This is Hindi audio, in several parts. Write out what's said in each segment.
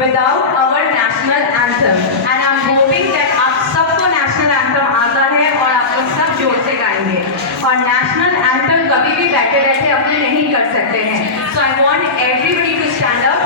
without our national anthem. And I'm hoping that आप सबको national anthem आता है और आप लोग सब जोर से गाएंगे. और national anthem कभी भी बैठे बैठे अपने नहीं कर सकते हैं. So I want everybody to stand up.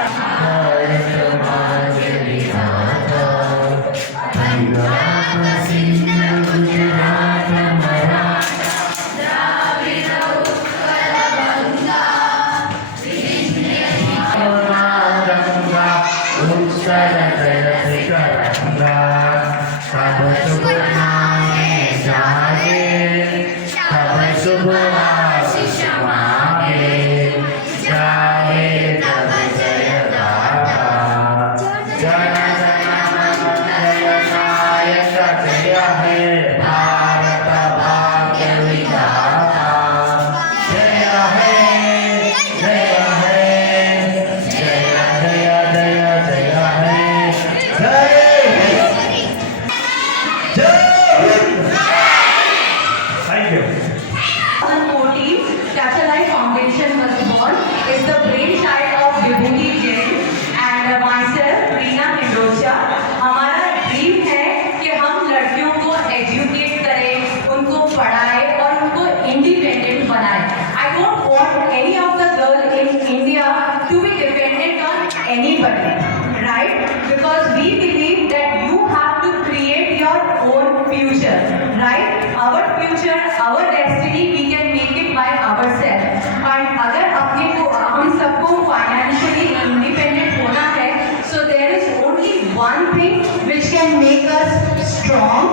Right? Because we believe that you have to create your own future, right? Our future, our destiny, we can make it by ourselves. And अगर अपने को हम सबको financially independent होना है, so there is only one thing which can make us strong,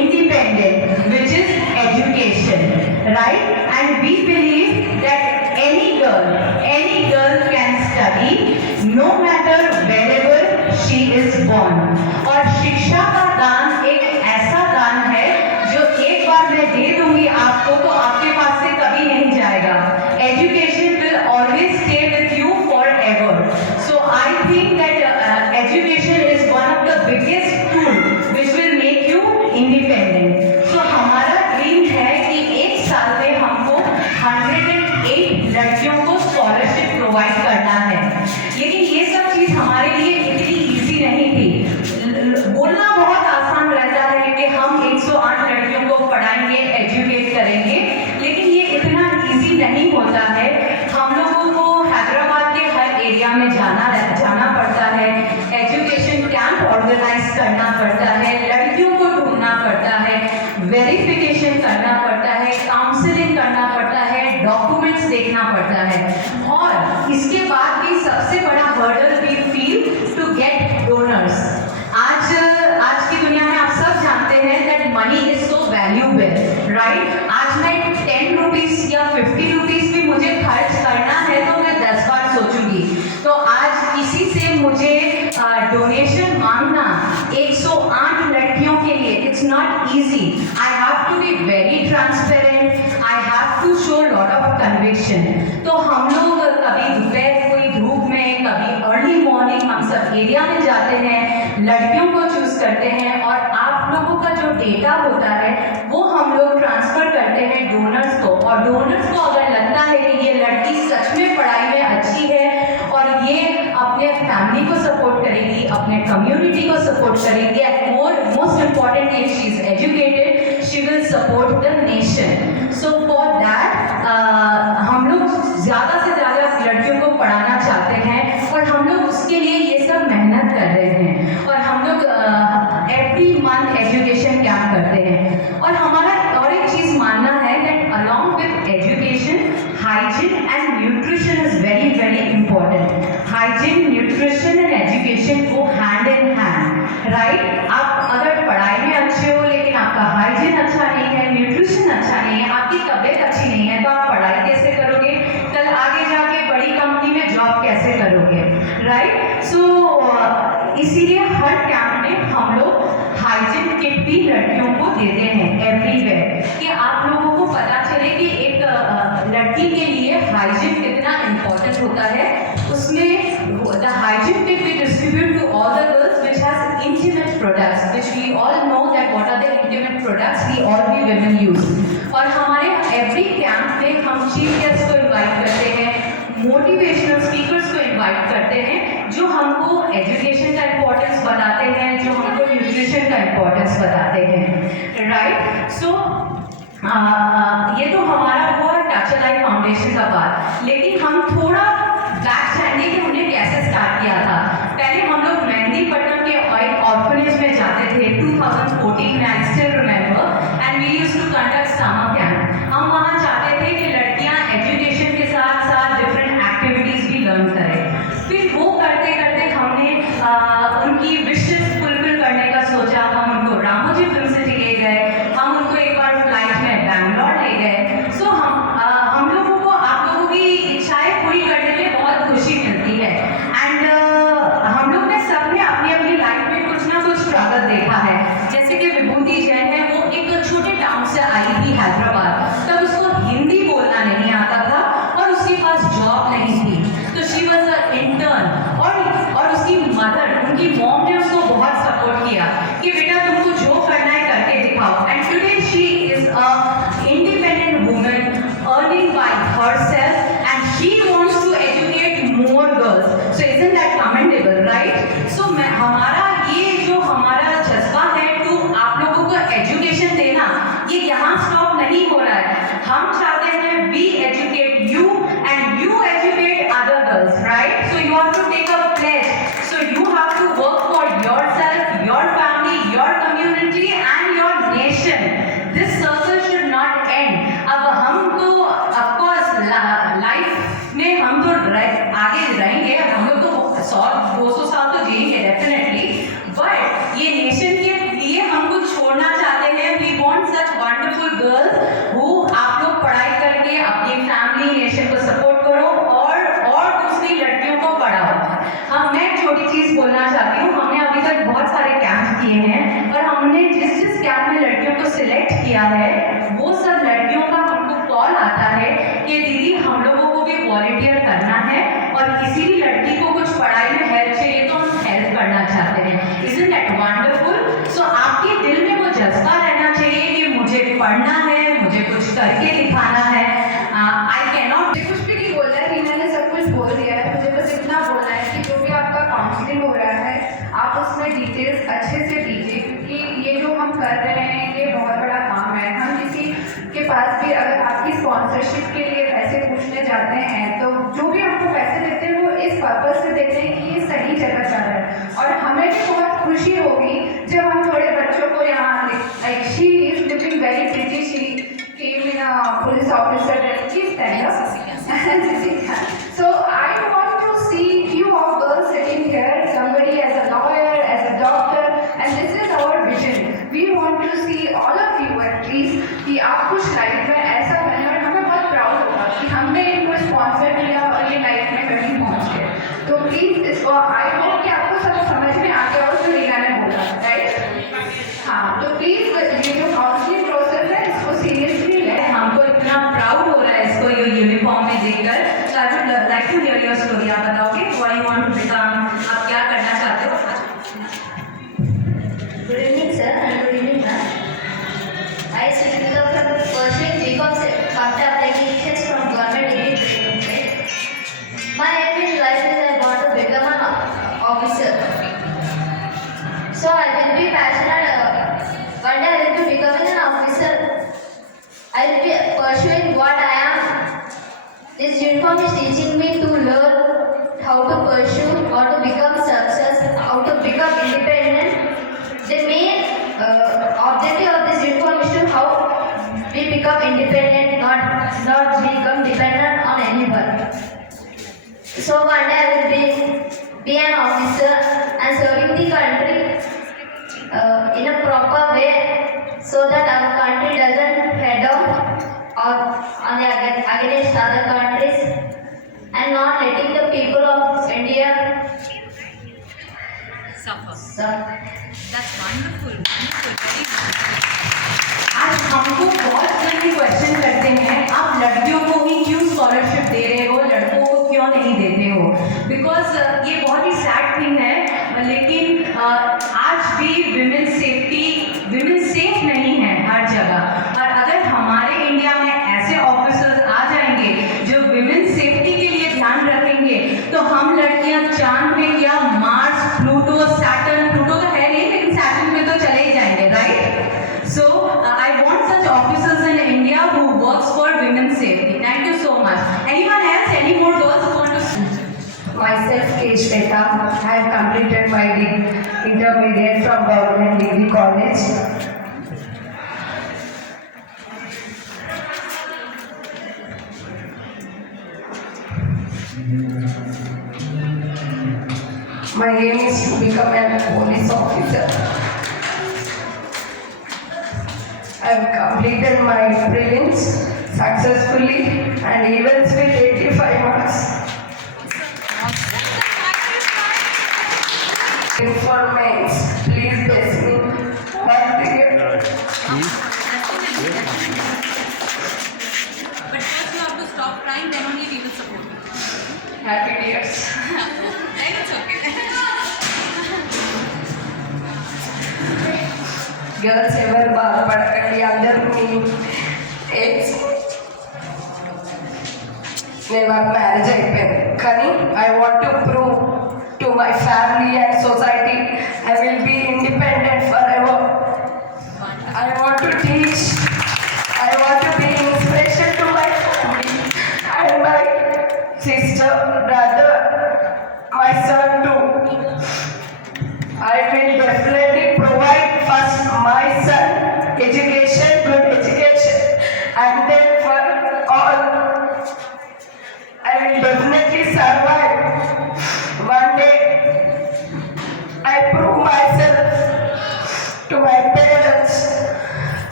independent, which is education, right? And we believe that any girl can study, no matter wherever she is born. और शिक्षा का दान एक ऐसा दान है जो एक बार मैं दे दूंगी आपको तो आपके पास से कभी नहीं जाएगा. Education will always stay with you forever. So I think that education is one of the biggest tool which will make you independent. So हमारा ड्रीम है कि एक साल में हमको 108 लड़कियों को स्कॉलरशिप प्रोवाइड करना है. लेकिन ये सब चीज हमारे लिए इतनी इजी नहीं थी. बोलना बहुत आसान रहता है कि हम 108 लड़कियों को पढ़ाएंगे, एजुकेट करेंगे, लेकिन ये इतना इजी नहीं होता है. हम लोगों को हैदराबाद के हर एरिया में जाना पड़ता है, एजुकेशन कैंप ऑर्गेनाइज करना पड़ता है, लड़कियों को ढूंढना पड़ता है, वेरिफिकेशन करना पड़ता है, काउंसलिंग करना पड़ता है, डॉक्यूमेंट्स देखना पड़ता है. और इसके बाद भी सबसे बड़ा hurdle we feel to get donors. आज की दुनिया में आप सब जानते हैं that money is so valuable, right? आज मैं 10 रुपीज या 50 रुपीज भी मुझे खर्च करना है तो मैं 10 बार सोचूंगी. तो आज इसी से मुझे डोनेशन मांगना 108 लड़कियों के लिए it's not easy. I have to be very transparent, I have to show lot of conviction. तो हम लोग कभी दोपहर कोई धूप में, कभी अर्ली मॉर्निंग हम सब एरिया में जाते हैं, लड़कियों को चूज करते हैं और आप लोगों का जो डेटा होता है वो हम लोग ट्रांसफर करते हैं डोनर्स को. और डोनर्स को अगर लगता है कि ये लड़की सच में पढ़ाई में अच्छी है और ये अपने फैमिली को सपोर्ट करेगी, अपने कम्युनिटी को सपोर्ट करेगी, and most important if she is educated, she will support the nation. So for that हम लोग ज़्यादा से ज़्यादा लड़कियों को पढ़ाना चाहते हैं और हम लोग उसके लिए ये सब मेहनत कर रहे हैं. और हम लोग एवरी मंथ एजुकेशन कैंप करते हैं. और हमारा और एक चीज़ मानना है that along with education, hygiene and nutrition is very very important. Hygiene, nutrition and education को हैंड इन हैंड, राइट? आप अगर पढ़ाई में अच्छे हो लेकिन आपका हाइजीन अच्छा नहीं है, न्यूट्रिशन अच्छा नहीं है, आपकी तबीयत अच्छी नहीं है, तो आप पढ़ाई कैसे करोगे? कल आगे जाके बड़ी कंपनी में जॉब कैसे करोगे, राइट? सो इसीलिए हर कैंप में हम लोग हाइजीन किट भी लड़कियों को देते हैं एवरीवेयर, कि आप लोगों को पता चले कि एक लड़की के लिए हाइजीन कितना इम्पोर्टेंट होता है. उसमें the hygiene kit we distribute to all the girls which has intimate products, which we all know that what are the intimate products we all we women use. और हमारे एवरी कैंप में हम चीफ गेस्ट को इनवाइट करते हैं, मोटिवेशनल स्पीकर्स को इनवाइट करते हैं जो हमको एजुकेशन का इम्पोर्टेंस बताते हैं, जो हमको न्यूट्रिशन का इम्पोर्टेंस बताते हैं, राइट। सो ये तो हमारा हुआ टच अ लाइफ फाउंडेशन का बात, लेकिन हम थोड़ा बैक जाएंगे कि हमने कैसे स्टार्ट किया था। पहले हम लोग मेहंदीपट्टनम के ऑर्फनेज में जाते थे 2014 में, I still remember, and we used to conduct summer camp. हम वहाँ चाहते थे कि लड़कियाँ एजुकेशन के साथ साथ डिफरेंट एक्टिविटीज भी लर्न करें। फिर वो करते करते हमने उनकी विशेष फुलफिल करने का सोचा। हम उनको रामोजी फिल्म सिटी ले गए, हम उनको एक बार फ्लाइट में बैंगलोर ले गए। सो हम लोगों को आप लोगों की इच्छाएं पूरी करने में बहुत खुशी मिलती है। एंड हम लोग ने सबने अपनी अपनी लाइफ में कुछ ना कुछ स्ट्रगल देखा है। जैसे कि विभूति जैन है, वो एक छोटे टाउन से आई थी हैदराबाद, तब उसको हिंदी बोलना नहीं आता था और उसके पास जॉब नहीं थी, तो शी वॉज अ इंटर्न। और उसकी मदर, उनकी मॉम ने उसको बहुत सपोर्ट किया कि बेटा तुमको जो करना है करके दिखाओ। And today she is a independent woman earning by herself and she wants to educate more girls. So isn't that commendable, right. So हमारा ये जो हमारा जज्बा है टू आप लोगों को एजुकेशन देना, ये यहाँ स्टॉप नहीं हो रहा है। हम चाहते हैं we educate you and you educate other girls, right. So you have to take a pledge, so you have to work for yourself, your family, your community and your nation. This circle should not end. अब हम तो ऑफकोर्स लाइफ में हम तो आगे रहेंगे, हम लोग तो 100-200 साल तो जिएंगे डेफिनेटली, बट ये नेशन के लिए हम कुछ छोड़ना चाहते हैं। We want such wonderful girls who आप लोग पढ़ाई करके अपनी फैमिली, नेशन को सपोर्ट करो और दूसरी लड़कियों को पढ़ाओ। मैं एक छोटी चीज बोलना चाहती हूँ। हमने अभी तक बहुत सारे कैंप किए हैं और हमने जिस कैंप में लड़कियों को सिलेक्ट किया है, वो सब लड़कियों का हमको कॉल आता है कि दीदी हम लोगों को भी वॉलंटियर करना है और किसी भी लड़की को कुछ पढ़ाई में हेल्प चाहिए तो हम हेल्प करना चाहते हैं। Isn't that wonderful. सो आपके दिल में वो जज्बा रहना चाहिए कि मुझे पढ़ना है, मुझे कुछ करके दिखाना है। आई कैन नॉट कुछ भी नहीं बोलना है, मैंने सब कुछ बोल दिया है। मुझे बस इतना बोलना है कि जो भी आपका काउंसलिंग हो रहा है आप उसमें डिटेल्स अच्छे से दीजिए, क्योंकि ये जो हम कर रहे हैं ये बहुत बड़ा काम है। हम किसी के पास भी अगर आपकी स्पॉन्सरशिप के लिए पैसे पूछने जाते हैं तो जो भी हमको पैसे देते हैं वो इस पर्पज से देते हैं कि ये सही जगह जा रहा है। और हमें भी बहुत खुशी होगी जब हम थोड़े बच्चों को यहाँ like she is looking very pretty, she came in a police officer and please stand up. So I want to see few of girls sitting here, somebody as a lawyer, as a doctor, and this is our vision. We want to see all of you at least कि आप कुछ लाइफ में ऐसा बने और हमें बहुत प्राउड होगा कि हमने इनको स्पॉन्सर किया और ये लाइफ में कभी पहुँच गए। तो प्लीज इसको आई होप कि आपको सब समझ में आ गया और जो रीना ने बोला, राइट। हाँ, तो प्लीज ये जो काउंसलिंग प्रोसेस है इसको सीरियसली लें। हमको इतना प्राउड हो रहा है इसको ये यूनिफॉर्म में देखकर। So I would like to hear your story. आप बताओगे what you want to become, आप क्या करना चाहते हो? Good evening, sir, and good evening, ma'am. I, Srinivita, from pursuing BCom after applications from government degree. My aim in life is I want to become an officer. So I will be passionate. One day I will be becoming an officer. I will be pursuing what I am. This uniform is teaching me to learn how to pursue, how to become success, how to become independent. The main objective of this uniform is to how we become independent, not become dependent on anyone. So one day I will be an officer and serving the country in a proper way, so that our country doesn't head off or against other countries, and not letting the people of India suffer. That's wonderful. Very आज हमको बहुत जल्दी क्वेश्चन करते हैं, आप लड़कियों को ही क्यों स्कॉलरशिप दे रहे हो, लड़कों को क्यों नहीं देते हो? बिकॉज ये बहुत ही सैड थिंग है, लेकिन आज भी विमेन सेफ नहीं है हर जगह। और अगर हमारे इंडिया में ऐसे ऑफिसर्स आ जाएंगे जो विमेन सेफ्टी के लिए ध्यान रखेंगे, तो हम लड़के I have completed my intermediate from Government Degree College. My aim is to become a police officer. I have completed my prelims successfully and events with 85 marks. Informants, please bless me. But first you have to stop crying, then only we will support you. Happy tears. Then it's okay. Girls ఎవరు బాధపడకండి, అందరూ మీ ఏజ్. నాకు మ్యారేజ్ అయిపోయింది, కానీ I want to prove to my family and society I will be independent forever. I want to teach, I want to be inspiration to my family and my sister, brother, my son too. I will definitely provide first my son education, good education, and then for all, I will definitely survive. One day, I prove myself to my parents.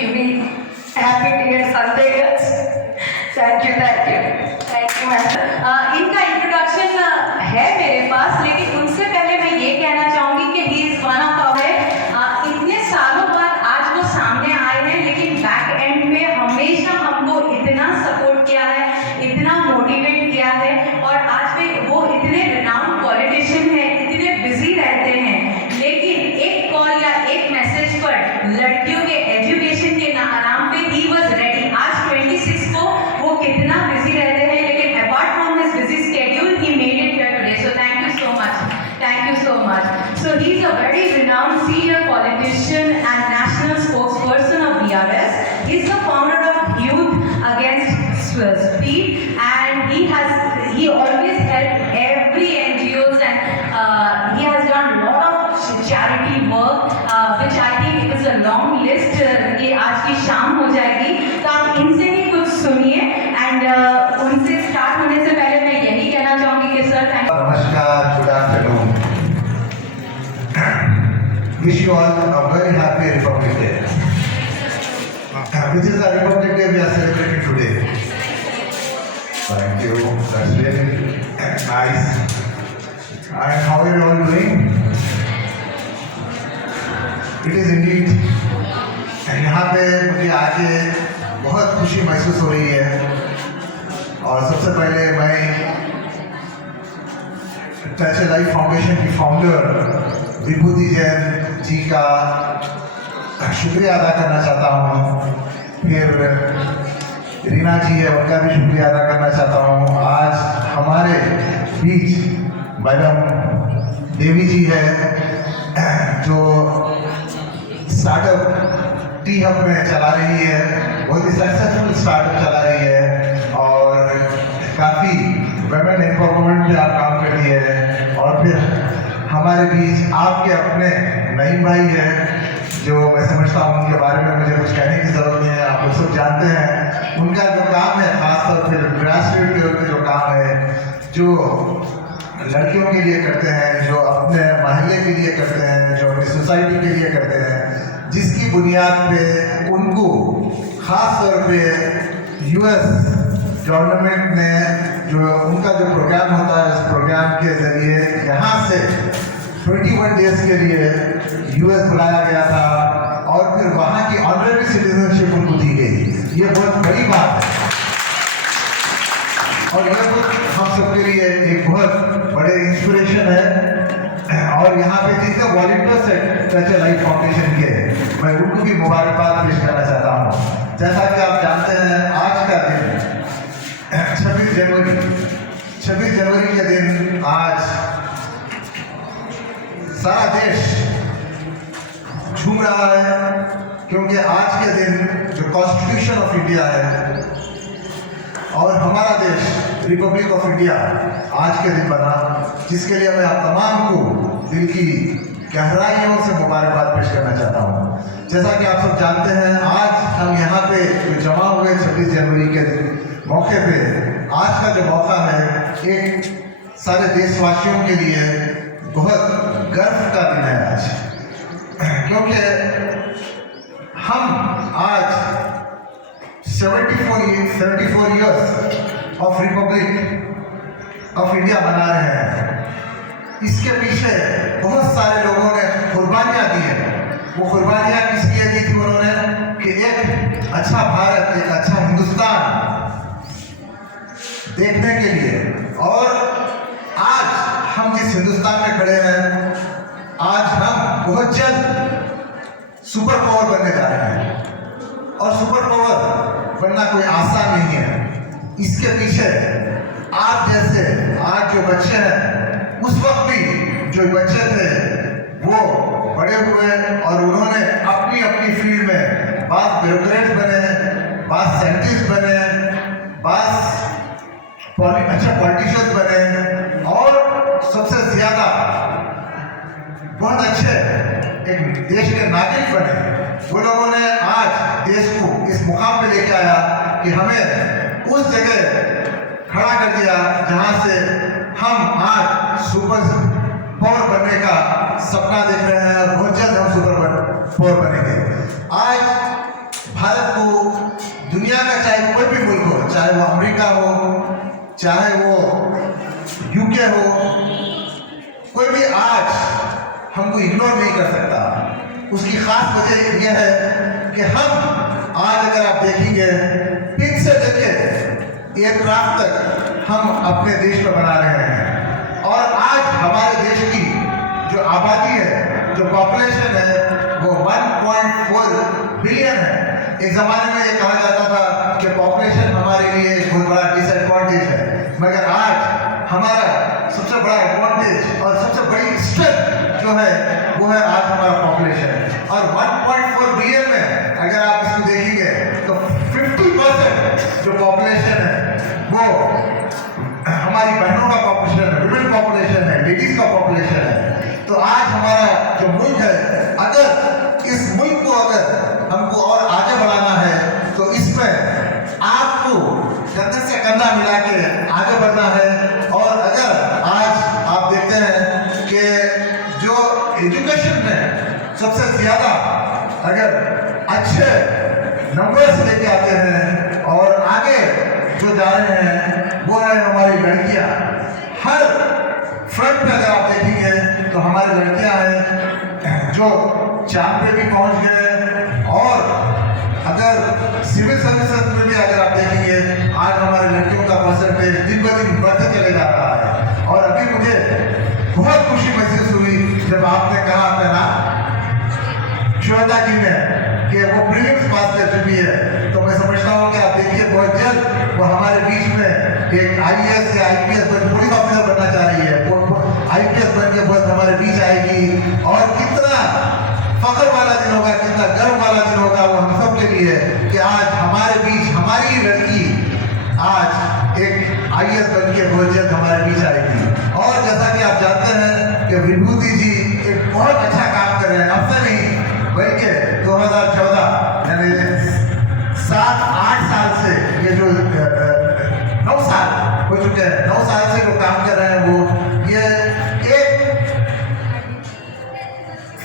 You will happy tears, Sunday girls. Thank you, ma'am. इनका इंट्रोडक्शन है मेरे पास, लेकिन उनसे पहले मैं ये कहना चाहूंगी कि he is one of our. इतने सालों बाद आज वो सामने आए हैं, लेकिन बैक एंड में हमेशा हमको इतना सपोर्ट किया है, इतना मोटिवेट किया है, और आज भी वो इतने रिनाउंड पॉलिटिशियन हैं, इतने बिजी रहते हैं, लेकिन एक कॉल या एक मैसेज पर लड़कियों के एजुकेशन के नाम पे ही वॉज रेडी. आज 26 को वो कितना बिजी रहते हैं, लेकिन apart from his busy schedule he made it here today. So thank you so much. So he is a very renowned senior politician and national spokesperson of BRS. He is the founder of Youth Against Speed, and he always helped every NGOs, and he has done a lot of charity work, which I think is a long list. ये आज की शाम हो जाएगी, तो आप इनसे ही कुछ सुनिए. एंड उनसे स्टार्ट होने से पहले मैं यही कहना चाहूंगी कि sir thank Namaskar, good afternoon. Wish you all a very happy Republic Day. Which is the Republic Day we are celebrating today. Thank you. That's really nice. And how are you all doing? It is indeed. यहाँ पे मुझे आके बहुत खुशी महसूस हो रही है. और सबसे पहले मैं टच लाइफ फाउंडेशन की फाउंडर विभूति जैन जी का शुक्रिया अदा करना चाहता हूँ. फिर रीना जी है, उनका भी शुक्रिया अदा करना चाहता हूँ. आज हमारे बीच मैडम देवी जी है, जो स्टार्टअप टी हब में चला रही है, बहुत ही सक्सेसफुल स्टार्टअप चला रही है, और काफ़ी वुमेन एम्पावरमेंट में आप काम करती है. और फिर हमारे बीच आपके अपने नईम भाई हैं, जो मैं समझता हूँ उनके बारे में मुझे कुछ कहने की ज़रूरत नहीं है, आप लोग सब जानते हैं. उनका जो काम है, खासतौर पर ग्रासरूट लेवल पे जो काम है, जो लड़कियों के लिए करते हैं, जो अपने महल्ले के लिए करते हैं, जो अपनी सोसाइटी के लिए करते हैं, जिसकी बुनियाद पे उनको ख़ास तौर पे यूएस गवर्नमेंट ने जो उनका जो प्रोग्राम होता है, इस प्रोग्राम के ज़रिए यहाँ से 21 डेज के लिए यूएस बुलाया गया था, और फिर वहाँ की ऑनरेरी सिटीजनशिप उनको दी गई. ये बहुत बड़ी बात है, और यह हम सबके लिए एक बहुत बड़े इंस्पिरेशन है. और यहाँ पे जितने वॉलंटियर्स है टच लाइफ फाउंडेशन के, मैं उनको भी मुबारकबाद पेश करना चाहता हूँ. जैसा कि आप जानते हैं, आज का दिन 26 जनवरी के दिन आज सारा देश झूम रहा है, क्योंकि आज के दिन जो कॉन्स्टिट्यूशन ऑफ इंडिया है और हमारा देश रिपब्लिक ऑफ इंडिया आज के दिन बना, जिसके लिए मैं आप तमाम को दिल की गहराइयों से मुबारकबाद पेश करना चाहता हूँ। जैसा कि आप सब जानते हैं, आज हम यहाँ पे जो जमा हुए 26 जनवरी के मौके पे, आज का जो मौका है एक सारे देशवासियों के लिए बहुत गर्व का दिन है आज, क्योंकि हम आज 74 years of Republic of India मना रहे हैं। इसके पीछे बहुत सारे लोगों ने कुर्बानियाँ दी हैं। वो कुर्बानियाँ किस लिए दी थी उन्होंने, कि एक अच्छा भारत, एक अच्छा हिंदुस्तान देखने के लिए। और आज हम जिस हिंदुस्तान में खड़े हैं, आज हम बहुत जल्द सुपर पावर बनने जा रहे हैं। और सुपर पावर बनना कोई आसान नहीं है। इसके पीछे आप जैसे आज जो बच्चे हैं, उस वक्त भी जो बच्चे थे वो बड़े हुए और उन्होंने अपनी अपनी फील्ड में बाद ब्यूरोक्रेट बने, बाद साइंटिस्ट बने, बाद अच्छा पॉलिटिशियंस बने, और सबसे ज्यादा बहुत अच्छे एक देश के नागरिक बने। वो लोगों ने आज देश को इस मुकाम पे लेके आया कि हमें उस जगह खड़ा कर दिया जहां से हम आज सुपर पावर बनने का सपना देख रहे हैं, और बहुत जल्द हम सुपर पावर बनेंगे। आज भारत को दुनिया का चाहे कोई भी मुल्क हो, चाहे वो अमेरिका हो, चाहे वो यूके हो, कोई भी आज हमको इग्नोर नहीं कर सकता। उसकी खास वजह यह है कि हम आज अगर आप देखेंगे पिन से लेके एयरक्राफ्ट तक हम अपने देश में बना रहे हैं। और आज हमारे देश की जो आबादी है, जो पॉपुलेशन है, वो 1.4 बिलियन है। एक ज़माने में ये कहा जाता था कि पॉपुलेशन हमारे लिए एक बहुत बड़ा डिसएडवांटेज है, मगर आज हमारा सबसे बड़ा एडवांटेज और सबसे बड़ी स्ट्रेंथ जो है वो है आज हमारा पॉपुलेशन। और 1.4 बिलियन में अगर आप इसको देखेंगे तो 50% जो पॉपुलेशन है वो हमारी बहनों का पॉपुलेशन है, विमेन पॉपुलेशन है, लेडीज का पॉपुलेशन है। तो आज हमारा जो मुल्क है, अगर इस मुल्क को अगर हमको और आगे बढ़ाना है तो इसमें आपको कंधे से कंधा मिला के आगे बढ़ना है। और अगर आज आप देखते हैं कि जो एजुकेशन में सबसे ज्यादा अगर अच्छे नंबर्स लेके आते हैं और आगे जो जा रहे हैं वो है हमारी लड़कियां। हर फ्रंट पे अगर आप देखेंगे तो हमारी लड़कियां हैं जो चांद पे भी पहुंच गए, और अगर सिविल सर्विसेज में भी अगर आप देखेंगे आज हमारी लड़कियों का परसेंटेज दिन ब दिन बढ़ते चले जा रहा है। और अभी मुझे बहुत खुशी महसूस हुई जब आपने कहा अपना नाम श्वेता जी ने कि वो प्रीलिम्स पास कर चुकी है। तो मैं समझता हूँ कि आप देखिए बहुत जल्द वो हमारे बीच में एक IAS या IPS पुलिस ऑफिसर बनना चाह रही है। वो IPS बन के बहुत हमारे बीच आएगी, और कितना फख्र वाला दिन होगा, कितना गर्व वाला दिन होगा वो हम सब के लिए कि आज हमारे बीच हमारी लड़की आज एक IAS बन के बहुत जल्द हमारे बीच आएगी। और जैसा कि आप जानते हैं कि विभूति जी एक बहुत अच्छा काम कर रहे हैं, अब से नहीं बल्कि 2014 यानी 7-8 साल से ये जो 9 साल हो चुके हैं, 9 साल से जो काम कर रहे हैं वो ये एक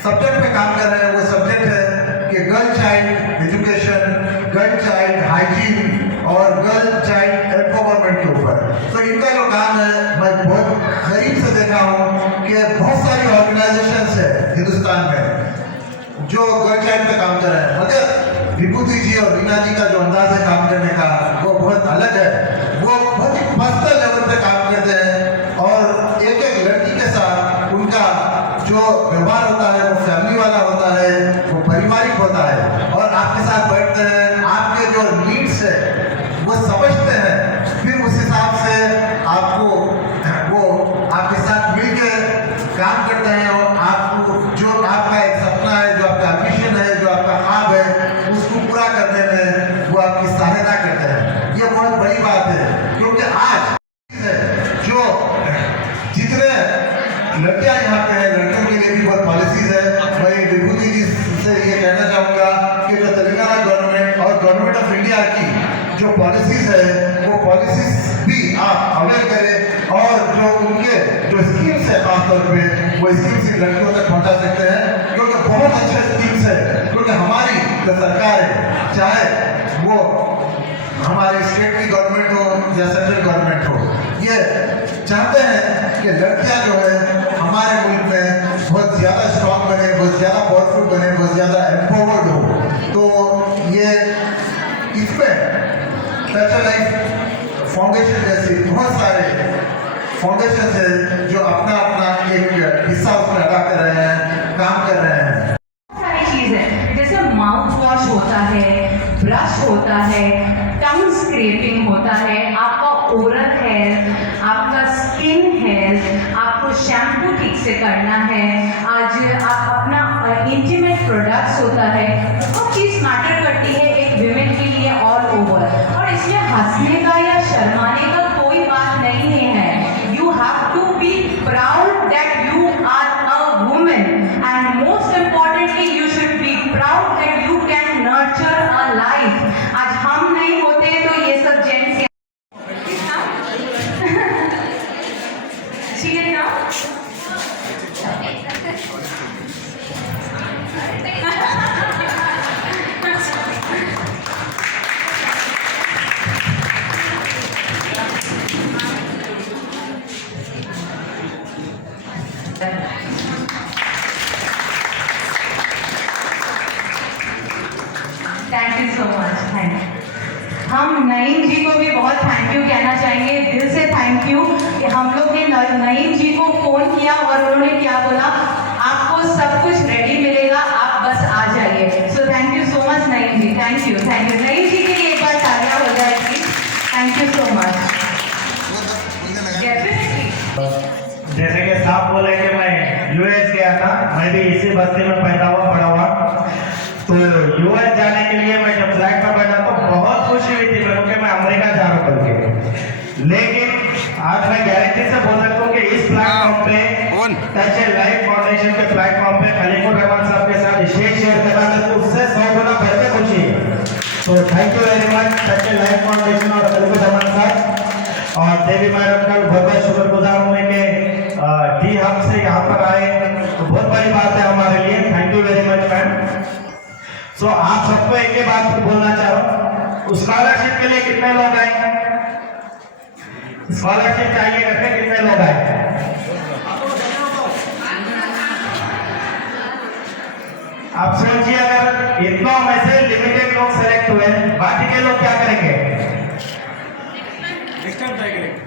सब्जेक्ट पे काम कर रहे हैं। वो सब्जेक्ट है कि girl child education, girl child hygiene और गर्ल चाइल्ड एम्पावरमेंट के ऊपर। तो इनका जो काम है मैं बहुत करीब से देखा हूँ कि बहुत सारी ऑर्गेनाइजेशंस है हिंदुस्तान में जो गर्ल चाइल्ड पे काम कर रहे हैं, मगर विभूति जी और रीना जी का जो अंदाज है काम करने का वो बहुत अलग है। वो बहुत ही पर्सनल लेवल पे काम करते हैं, और एक एक लड़की के साथ उनका जो व्यवहार होता है वो फैमिली वाला होता है, वो पारिवारिक होता है। और आपके साथ बैठते हैं, आपके जो नीड्स है वो समझते हैं, फिर उस हिसाब से आपको वो आपके साथ मिलकर काम करते हैं, और आपको जो आपका एक सपना है, जो आपका मिशन है, जो आपका ख्वाब है, उसको पूरा करने में वो आपकी सहायता करते हैं। ये बहुत बड़ी बात है, क्योंकि आज लड़कियां यहाँ पे है, लड़कियों के लिए भी बहुत पॉलिसीज है। मैं विभूति जी से ये कहना चाहूँगा कि जो तेलंगाना गवर्नमेंट और गवर्नमेंट ऑफ इंडिया की जो पॉलिसीज है वो पॉलिसीज भी आप अवेयर करें और जो उनके जो स्कीम्स है खासतौर पे वो स्कीम्स लड़कियों तक पहुँचा सकते हैं, क्योंकि बहुत अच्छे स्कीम्स है। क्योंकि हमारी जो सरकार है, चाहे वो हमारी स्टेट की गवर्नमेंट हो या सेंट्रल गवर्नमेंट हो, ये चाहते हैं कि लड़कियां जो है हमारे मुल्क में बहुत ज़्यादा स्ट्रॉन्ग बने, बहुत ज़्यादा पावरफुल बने, बहुत ज़्यादा एम्पावर्ड हो। तो ये इसमें फ्यूचर लाइफ फाउंडेशन जैसी बहुत सारे फाउंडेशन है जो अपना अपना एक हिस्सा उसमें अदा कर रहे हैं, काम कर रहे हैं। सारी चीजें जैसे माउथ वॉश होता है, ब्रश होता है, टंग स्क्रैपिंग होता है, आपका ओरल हेल्थ, आपका स्किन हेल्थ, आपको शैम्पू ठीक से करना है, आज आप अपना इंटीमेट प्रोडक्ट्स होता है, बहुत चीज़ मैटर करती है एक विमेन के लिए ऑल ओवर। और इसमें हंसने का या शर्माने का कोई बात नहीं है। You have to be proud that you are a women and most importantly you should be proud that you can nurture a life. आज हम नहीं होते तो ये सब gents thank you so much. Thank you. हम नईम जी को भी बहुत थैंक यू कहना चाहेंगे, दिल से थैंक यू कि हम लोग ने नईम जी को फोन किया और उन्होंने क्या बोला, आपको सब कुछ रेडी मिलेगा, आप बस आ जाइए। So thank you so much Naeem ji, thank you. Naeem ji के लिए एक बार तालियां हो जाए please. Thank you so much. जैसे कि साहब बोले कि मैं यूएस गया था, मैं भी इसी बस्ती में पैदा हुआ बड़ा हुआ, तो यूएस जाने के लिए मैं जब फ्लाइट में बैठा तो बहुत खुशी हुई थी मेरे को मैं अमेरिका जा रहा हूँ करके। लेकिन आज मैं गारंटी से बोल सकता हूँ कि इस प्लेटफॉर्म पे टच ए लाइफ फाउंडेशन के प्लेटफॉर्म पे खलीफुर रहमान साहब के साथ स्टेज शेयर करना तो उससे 100 गुना बढ़ के खुशी है। तो thank you very much touch A life foundation और खलीफुर रहमान साहब और देवी मैडम का बहुत बहुत शुक्रगुजार हूँ कि डी हब से यहाँ पर आए, तो बहुत बड़ी बात है हमारे लिए। Thank you very much ma'am. So आप सबको एक ही बात बोलना चाहो, स्कॉलरशिप के लिए कितने लोग आए, स्कॉलरशिप चाहिए करके कितने लोग आए? आप सोचिए अगर इतना में से लिमिटेड लोग सेलेक्ट हुए, बाकी के लोग क्या करेंगे?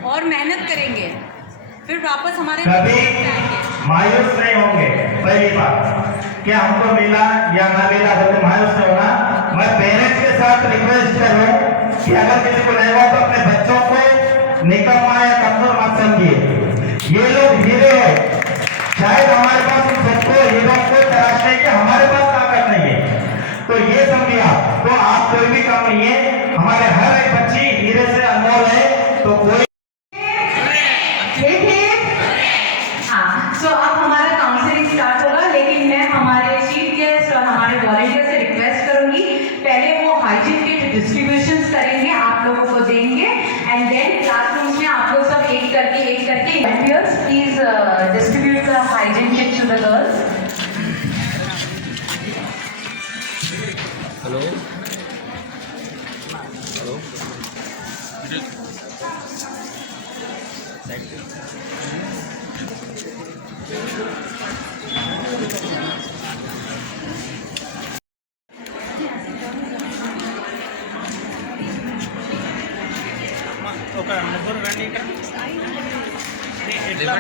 और मेहनत करेंगे, फिर वापस हमारे कभी मायूस नहीं होंगे। पहली बात कि हमको मिला या ना मिला तो मायूस नहीं होना। मैं पेरेंट्स के साथ रिक्वेस्ट कर रहा हूँ कि अगर किसी को नहीं हुआ तो अपने बच्चों को निकम्मा या कमजोर मत समझिए। ये लोग हीरो है, शायद हमारे पास उन सबको हीरो को तराशने की हमारे पास ताकत नहीं है, तो ये समझिए आप। तो आप कोई भी कम नहीं है, हमारे हर एक बच्ची हीरे से अनमोल है। तो कोई सो अब हमारा काउंसलिंग स्टार्ट होगा, लेकिन मैं हमारे चीफ गेस्ट और हमारे वॉलंटियर से रिक्वेस्ट करूंगी, पहले वो हाइजीन किट डिस्ट्रीब्यूशन करेंगे, आप लोगों को देंगे एंड देन क्लासरूम्स में आप लोग सब एक करके volunteers please distribute the hygiene kit to the girls. Hello ఒక ముగ్గురు రండి ఇక్కడ. ఎట్లా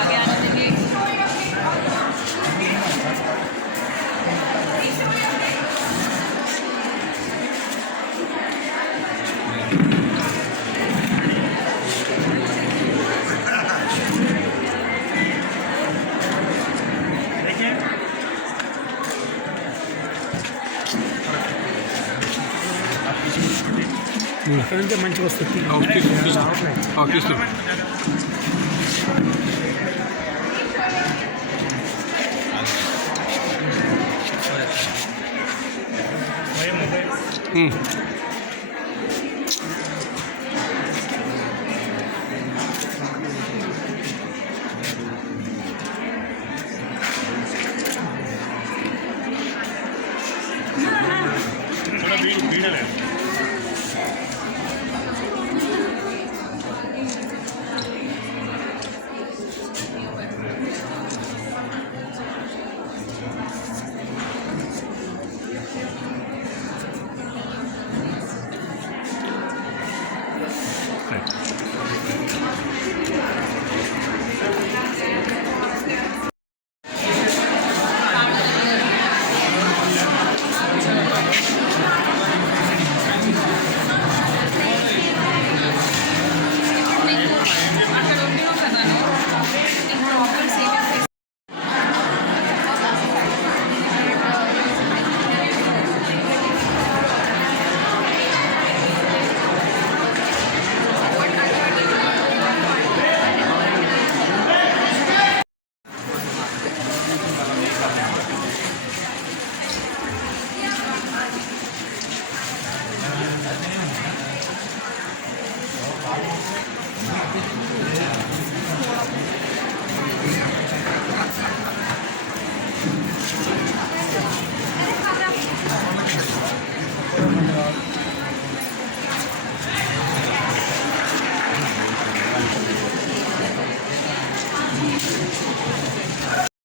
आगे आने देंगे। అక్కడ నుంచే మంచిగా వస్తుంది తీస్తున్నాం.